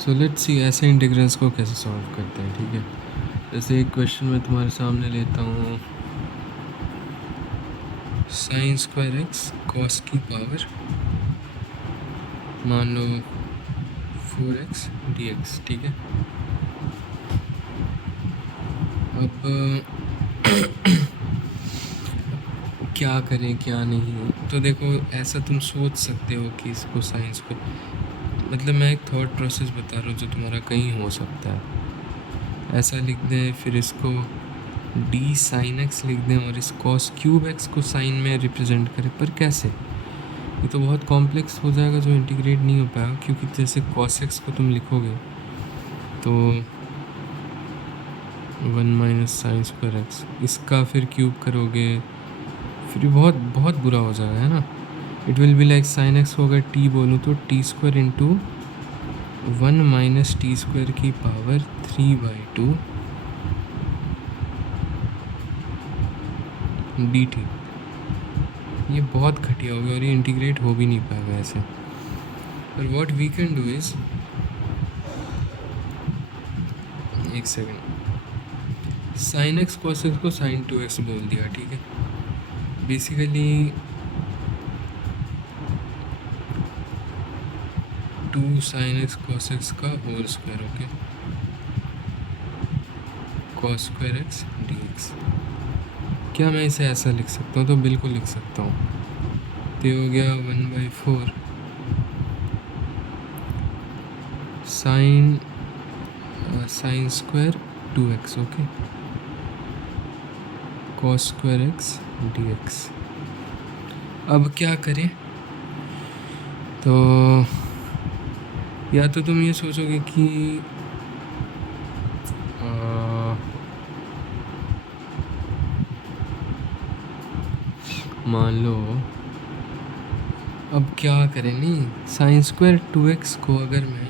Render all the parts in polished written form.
So let's see ऐसे integrals को कैसे सॉल्व करते हैं। ठीक है, जैसे एक क्वेश्चन मैं तुम्हारे सामने लेता हूँ, साइन स्क्वायर एक्स कॉस की पावर मान लो 4x dx। ठीक है, अब क्या करें क्या नहीं, तो देखो ऐसा तुम सोच सकते हो कि इसको साइंस को, मतलब मैं एक थॉट प्रोसेस बता रहा हूँ जो तुम्हारा कहीं हो सकता है। ऐसा लिख दें, फिर इसको डी साइन एक्स लिख दें और इस कॉस क्यूब एक्स को साइन में रिप्रेजेंट करें, पर कैसे? ये तो बहुत कॉम्प्लेक्स हो जाएगा जो इंटीग्रेट नहीं हो पाएगा, क्योंकि जैसे कॉस एक्स को तुम लिखोगे तो 1 माइनस साइन स्क्वायर एक्स, इसका फिर क्यूब करोगे, फिर बहुत बहुत बुरा हो जाएगा, है ना। It will be like sine x को अगर टी बोलूँ तो T square into 1 minus T square की पावर 3/2 डी टी। ये बहुत घटिया हो गया और ये इंटीग्रेट हो भी नहीं पाएगा ऐसे। पर what we can do is, एक second, sine x cos x को साइन 2x बोल दिया। ठीक है, basically 2 sine x cos x का whole square, okay, cos square x d x. क्या मैं इसे ऐसा लिख सकता हूँ? तो बिल्कुल लिख सकता हूँ। तो ये हो गया 1/4 sine sine square 2x, okay, cos square x d x. अब क्या करें? तो या तो तुम ये सोचोगे कि मान लो, अब क्या करें, नहीं, साइन स्क्वायर 2x को अगर मैं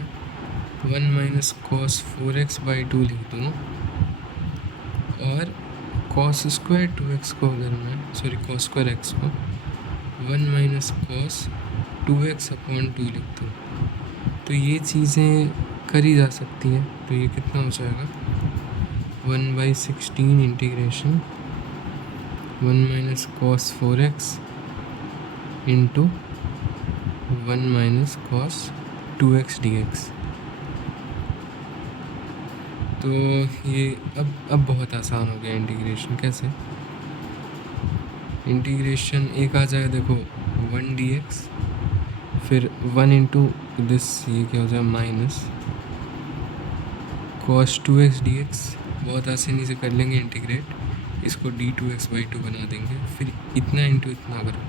1 माइनस कॉस 4x/2 लिख दूँ और कॉस स्क्वायर 2x को अगर मैं, सॉरी, कॉस स्क्वायर x को 1 माइनस कॉस 2x/2 लिख दूँ, तो ये चीज़ें करी जा सकती हैं। तो ये कितना हो जाएगा, 1/16 integration 1 minus cos 4x into 1 minus cos 2x dx। तो ये अब बहुत आसान हो गया इंटीग्रेशन। कैसे? इंटीग्रेशन एक आ जाएगा, देखो 1 dx, फिर 1 इंटू दिस, ये क्या हो जाएगा, माइनस कॉस 2x dx। बहुत आसानी से कर लेंगे इंटीग्रेट, इसको d2x/2 बना देंगे, फिर इतना इंटू इतना करो,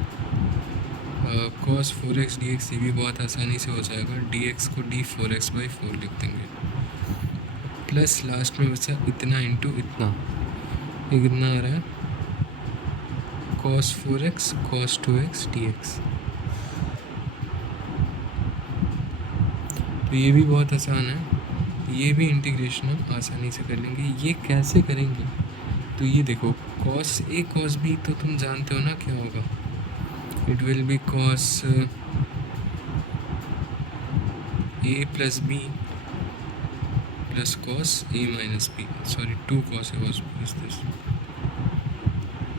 कॉस 4x dx, ये भी बहुत आसानी से हो जाएगा, dx को d4x/4 लिख देंगे, प्लस लास्ट में बचा इतना इंटू इतना, ये कितना आ रहा है, cos 4x cos 2x dx। तो ये भी बहुत आसान है, ये भी इंटीग्रेशन हम आसानी से कर लेंगे। ये कैसे करेंगे? तो ये देखो, cos a cos b तो तुम जानते हो ना क्या होगा, it will be cos a plus b plus cos a minus b, sorry 2 cos a cos b is this.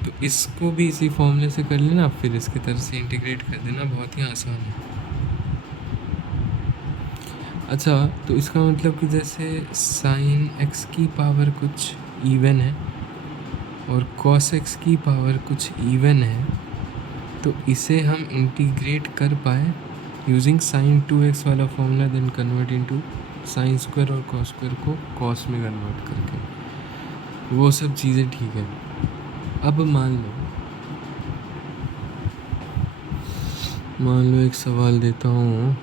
तो इसको भी इसी फॉर्मूले से कर लेना, फिर इसकी तरह से इंटीग्रेट कर देना, बहुत ही आसान है। अच्छा, तो इसका मतलब कि जैसे साइन एक्स की पावर कुछ इवन है और कॉस एक्स की पावर कुछ इवन है, तो इसे हम इंटीग्रेट कर पाए यूजिंग साइन 2x वाला formula, then convert into sine square और कॉस स्क्वायर को कॉस में कन्वर्ट करके, वो सब चीज़ें ठीक है। अब मान लो एक सवाल देता हूँ,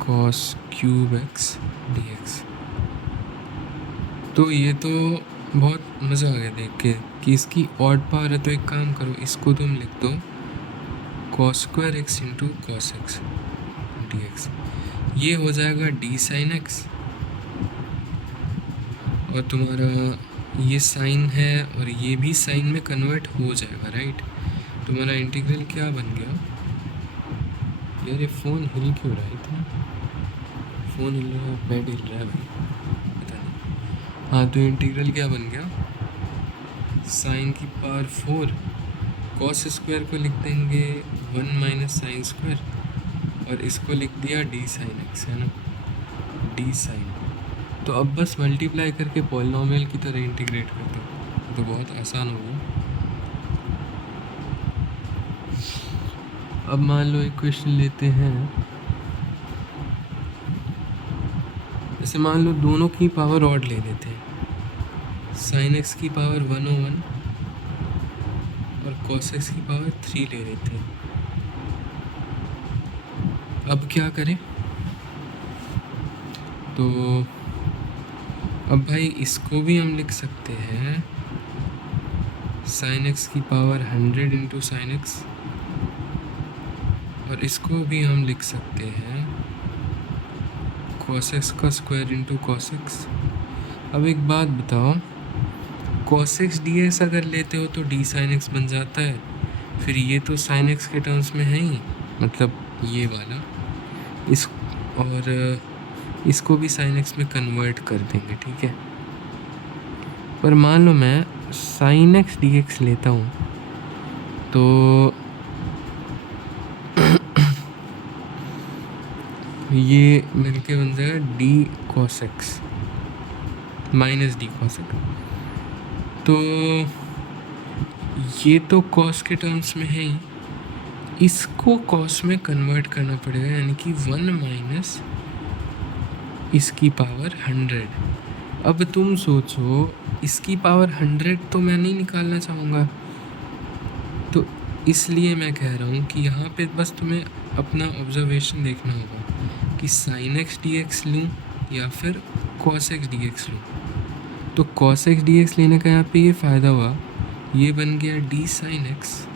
कॉस क्यूब एक्स dx। तो ये तो बहुत मज़ा आ गया देख के कि इसकी ऑड पावर है, तो एक काम करो, इसको तुम लिख दो cos square x into cos x dx। ये हो जाएगा डी साइन एक्स, और तुम्हारा ये साइन है और ये भी साइन में कन्वर्ट हो जाएगा, राइट। तुम्हारा इंटीग्रल क्या बन गया यार? ये फ़ोन हिल क्यों रहा है इतना? फ़ोन हिल रहा है, बेड हिल रहा है भाई, पता नहीं। हाँ, तो इंटीग्रल क्या बन गया? साइन की पावर 4 कॉस स्क्वायर को लिख देंगे 1 माइनस साइन स्क्वायर, और इसको लिख दिया डी साइन एक्स, है ना, डी साइन। तो अब बस मल्टीप्लाई करके पॉलिनॉमियल की तरह इंटीग्रेट कर दो, तो बहुत आसान हो गया। अब मान लो एक क्वेश्चन लेते हैं, जैसे मान लो दोनों की पावर ऑड ले लेते हैं, साइन एक्स की पावर 1/1 और कॉस एक्स की पावर 3 ले लेते हैं। अब क्या करें? तो अब भाई इसको भी हम लिख सकते हैं साइन एक्स की पावर 100 इंटू साइन एक्स, और इसको भी हम लिख सकते हैं कॉस एक्स का स्क्वायर इंटू कॉस एक्स। अब एक बात बताओ, कॉस एक्स डी एक्स अगर लेते हो तो डी साइन एक्स बन जाता है, फिर ये तो साइन एक्स के टर्म्स में है ही, मतलब ये वाला, इस और इसको भी साइन एक्स में कन्वर्ट कर देंगे, ठीक है। पर मान लो मैं साइन एक्स डी एक्स लेता हूँ, तो ये मिलके बन जाएगा D cos x minus D cos x. तो ये तो कॉस के टर्म्स में है ही, इसको कॉस में कन्वर्ट करना पड़ेगा, यानी कि 1 माइनस इसकी पावर 100। अब तुम सोचो, इसकी पावर 100 तो मैं नहीं निकालना चाहूँगा, तो इसलिए मैं कह रहा हूँ कि यहाँ पे बस तुम्हें अपना ऑब्जर्वेशन देखना होगा कि साइन एक्स डी एक्स लूँ या फिर कॉस एक्स डी एक्स लूँ। तो कॉस एक्स डी एक्स लेने का यहाँ पे ये फ़ायदा हुआ, ये बन गया डी साइन एक्स,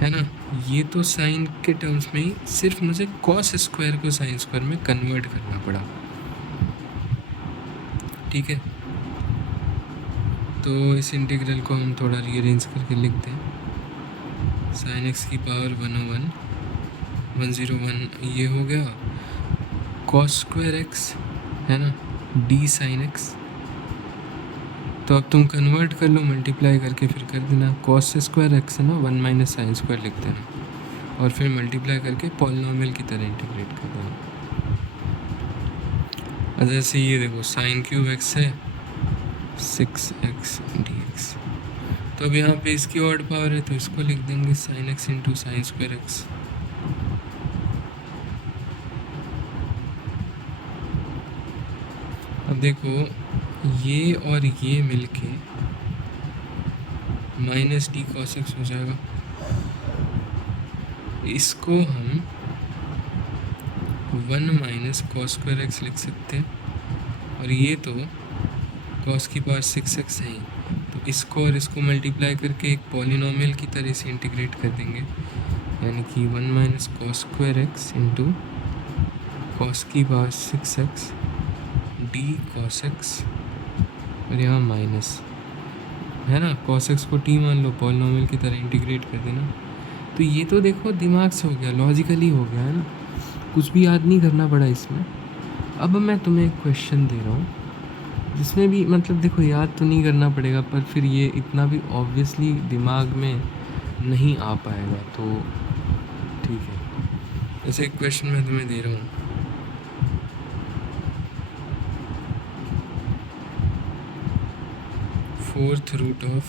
है ना। ये तो साइन के टर्म्स में ही, सिर्फ मुझे कॉस स्क्वायर को साइन स्क्वायर में कन्वर्ट करना पड़ा, ठीक है। तो इस इंटीग्रल को हम थोड़ा रीअरेंज करके लिखते हैं, साइन एक्स की पावर 101 ये हो गया, कॉस स्क्वायर एक्स, है ना, डी साइन एक्स। तो अब तुम कन्वर्ट कर लो मल्टीप्लाई करके, फिर कर देना कॉस स्क्वायर एक्स है ना, 1 माइनस साइन स्क्वायर लिख देना, और फिर मल्टीप्लाई करके पॉलिनॉमियल की तरह इंटीग्रेट कर देना। जैसे ये देखो साइन क्यूब एक्स है 6x dx, तो अब यहाँ पे इसकी ऑड पावर है तो इसको लिख देंगे sine x into sine square x. अब देखो ये और ये मिलके माइनस डी कॉस एक्स हो जाएगा, इसको हम 1 माइनस कॉस स्क्वायर एक्स लिख सकते हैं, और ये तो कॉस की पावर 6x है, तो इसको और इसको मल्टीप्लाई करके एक पॉलिनॉमियल की तरह से इंटीग्रेट कर देंगे, यानी कि 1 minus cos square x into cos की power 6x d cos x, और यहाँ माइनस, है ना, कॉस एक्स को टी मान लो, पॉलिनॉमियल की तरह इंटीग्रेट कर देना। तो ये तो देखो दिमाग से हो गया, लॉजिकली हो गया, है ना, कुछ भी याद नहीं करना पड़ा इसमें। अब मैं तुम्हें एक क्वेश्चन दे रहा हूँ जिसमें भी मतलब देखो याद तो नहीं करना पड़ेगा, पर फिर ये इतना भी ऑब्वियसली दिमाग में नहीं आ पाएगा, तो ठीक है। जैसे एक क्वेश्चन मैं तुम्हें दे रहा हूँ, fourth root of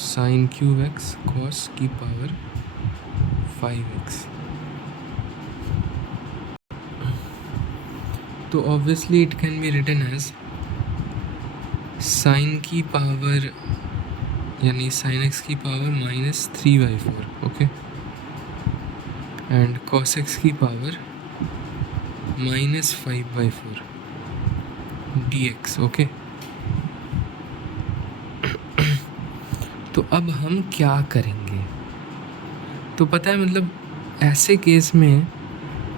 sine cube x cos की पावर 5x, तो obviously it can be written as sine की पावर, यानी साइन एक्स की power -3/4, okay, and cos x की पावर -5/4 dx, ओके। तो अब हम क्या करेंगे? तो पता है मतलब ऐसे केस में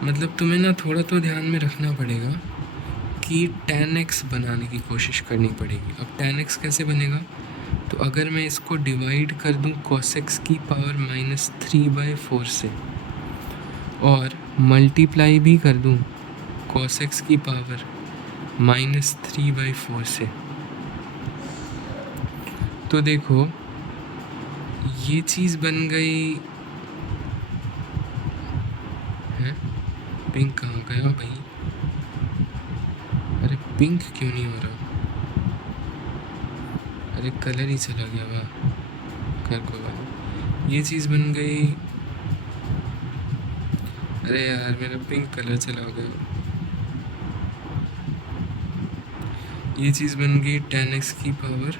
मतलब तुम्हें ना थोड़ा तो ध्यान में रखना पड़ेगा कि tan x बनाने की कोशिश करनी पड़ेगी। अब tan x कैसे बनेगा? तो अगर मैं इसको डिवाइड कर दूं cos x की पावर -3/4 से और मल्टीप्लाई भी कर दूं cos x की पावर -3/4 से, तो देखो ये चीज़ बन गई है। पिंक कहाँ गया भाई? अरे पिंक क्यों नहीं हो रहा? अरे कलर ही चला गया। वाह, कर को वाह, ये चीज़ बन गई। अरे यार मेरा पिंक कलर चला गया। ये चीज़ बन गई tan x की पावर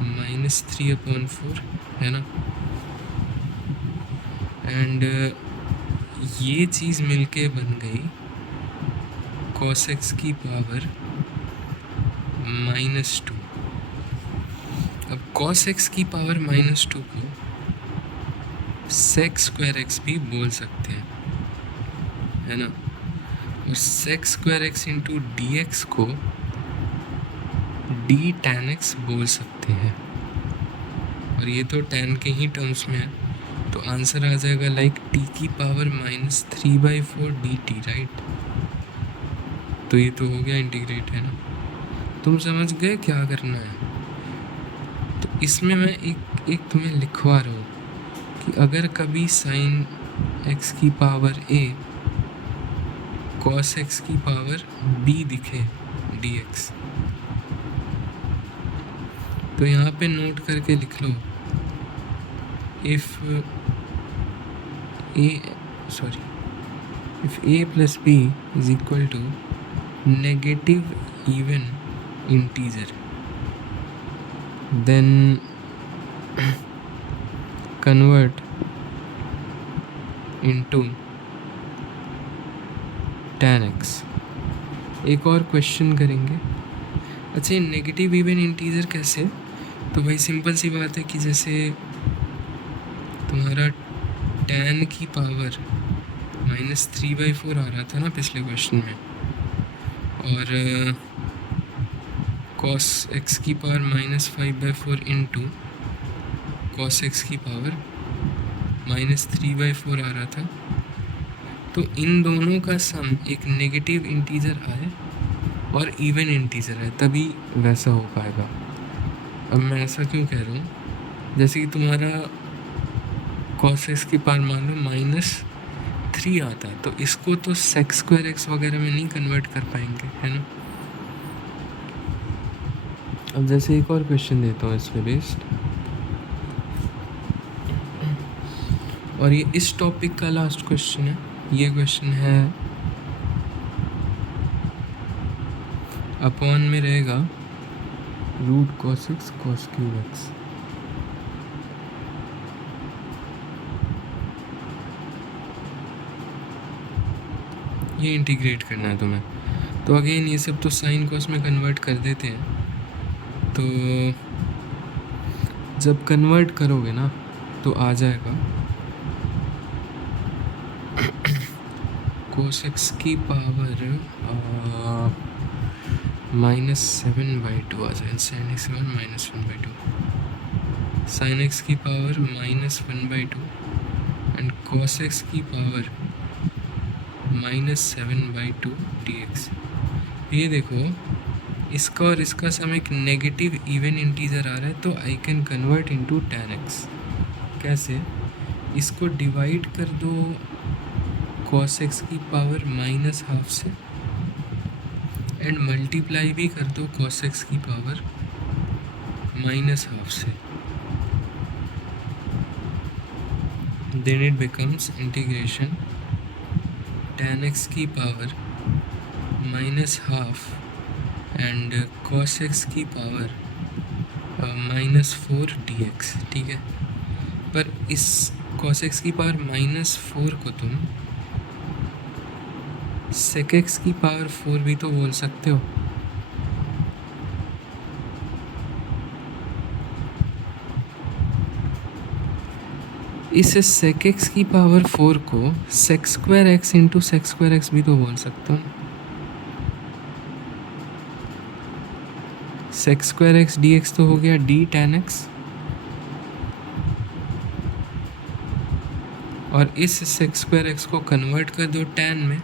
-3/4, है ना। एंड ये चीज़ मिलके बन गई cos x की पावर -2। अब cos x की पावर -2 को sec² x भी बोल सकते हैं, है ना। और sec² x इंटू dx को d tan x बोल सकते हैं, और ये तो tan के ही टर्म्स में है, तो आंसर आ जाएगा लाइक t की पावर -3/4 dt, राइट। तो ये तो हो गया इंटीग्रेट, है ना। तुम समझ गए क्या करना है? तो इसमें मैं एक तुम्हें लिखवा रहा हूँ कि अगर कभी sin x की पावर a cos x की पावर b दिखे dx, तो यहाँ पे नोट करके लिख लो, if a plus b is equal to negative even integer, then convert into tan x। एक और क्वेश्चन करेंगे। अच्छा, ये नेगेटिव इवन इंटीजर कैसे? तो भाई सिंपल सी बात है कि जैसे तुम्हारा tan की पावर -3/4 आ रहा था ना पिछले क्वेश्चन में, और cos x की पावर -5/4 इंटू cos x की पावर -3/4 आ रहा था, तो इन दोनों का सम एक नेगेटिव इंटीजर आए और इवन इंटीजर है, तभी वैसा हो पाएगा। अब मैं ऐसा क्यों कह रहा हूँ, जैसे कि तुम्हारा cos x की पावर मान लो -3 आता है, तो इसको तो sec² x वगैरह में नहीं कन्वर्ट कर पाएंगे, है ना। अब जैसे एक और क्वेश्चन देता हूँ इस पे बेस्ड, और ये इस टॉपिक का लास्ट क्वेश्चन है। ये क्वेश्चन है अपॉन में रहेगा √cos x cos³ x। ये इंटीग्रेट करना है तुम्हें। तो अगेन ये सब तो साइन कॉस में कन्वर्ट कर देते हैं, तो जब कन्वर्ट करोगे ना तो आ जाएगा cos x की पावर -7/2 आ जाए, sin x की पावर -1/2, sin x की पावर -1/2 एंड cos x की पावर -7/2 dx। ये देखो, इसका और इसका सम एक नेगेटिव इवन इंटीजर आ रहा है, तो I can convert into tan x। कैसे? इसको डिवाइड कर दो cos x की पावर -12 से, एंड मल्टीप्लाई भी कर दो cos x की पावर -12 से, then it becomes integration tan x की पावर -12 एंड cos x की पावर -4 dx, ठीक है। पर इस cos x की पावर -4 को तुम sec x की पावर 4 भी तो बोल सकते हो। इस sec x की पावर 4 को sec² x into sec² x भी तो बोल सकते हो। Sex square x d x तो हो गया डी tan x, और इस सेक्स स्क्वायर एक्स को कन्वर्ट कर दो tan में,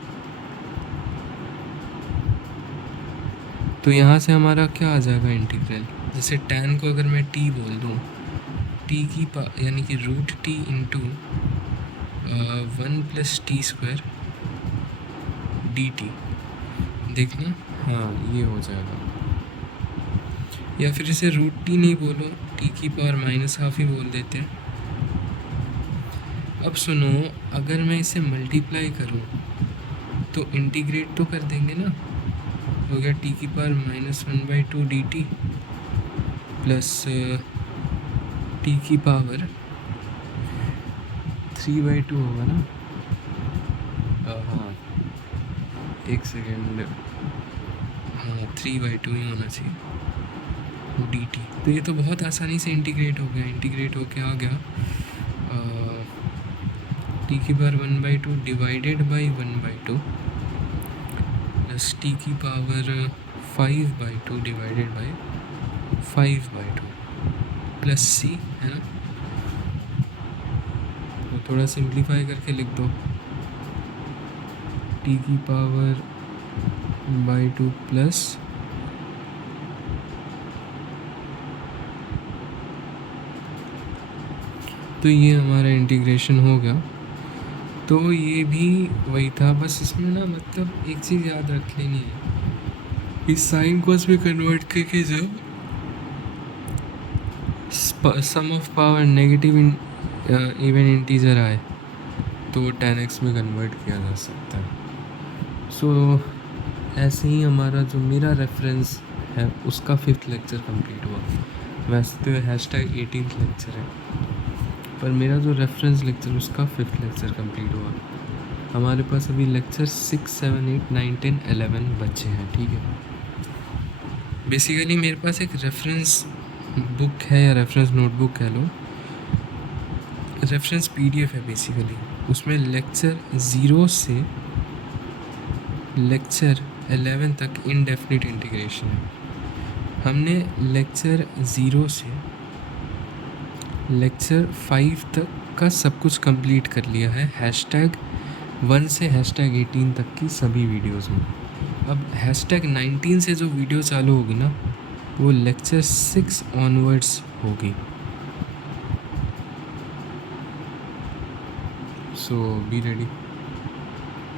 तो यहाँ से हमारा क्या आ जाएगा इंटीग्रल। जैसे tan को अगर मैं t बोल दूँ, t की यानी कि root T into 1 + t² dt, देखना हाँ ये हो जाएगा। या फिर इसे रूट टी नहीं बोलो, t⁻⁻½ ही बोल देते हैं। अब सुनो, अगर मैं इसे मल्टीप्लाई करूं तो इंटीग्रेट तो कर देंगे ना, हो गया t⁻⁻² dt प्लस t⁻3/2 होगा ना। हाँ एक सेकेंड, हाँ 3/2 ही होना चाहिए dt। तो ये तो बहुत आसानी से इंटीग्रेट हो गया, इंटीग्रेट होके आ गया t⁻1/2 divided by 1/2 plus t⁻5/2 divided by 5/2 plus c, है ना। तो थोड़ा सिंप्लीफाई करके लिख दो, t⁻/2 प्लस तो ये हमारा इंटीग्रेशन हो गया। तो ये भी वही था, बस इसमें ना मतलब एक चीज़ याद रख लेनी है, इस साइन को इसमें कन्वर्ट करके जब sum of power negative even integer आए तो tan x में कन्वर्ट किया जा सकता है। सो ऐसे ही हमारा जो मेरा रेफरेंस है उसका 5th लेक्चर कंप्लीट हुआ। वैसे तो #18th लेक्चर है, पर मेरा जो रेफरेंस लेक्चर उसका 5th लेक्चर कंप्लीट हुआ। हमारे पास अभी लेक्चर 6, 7, 8, 9, 10, 11 बच्चे हैं, ठीक है। बेसिकली मेरे पास एक रेफरेंस बुक है या रेफरेंस नोटबुक कह लो, रेफरेंस PDF है बेसिकली। उसमें लेक्चर 0 से लेक्चर 11 तक इनडेफिनिट इंटीग्रेशन है। हमने लेक्चर 0 से लेक्चर 5 तक का सब कुछ कंप्लीट कर लिया है, #1 से #18 तक की सभी वीडियोस में। अब #19 से जो वीडियो चालू होगी ना, वो लेक्चर 6 ऑनवर्ड्स होगी। सो बी रेडी।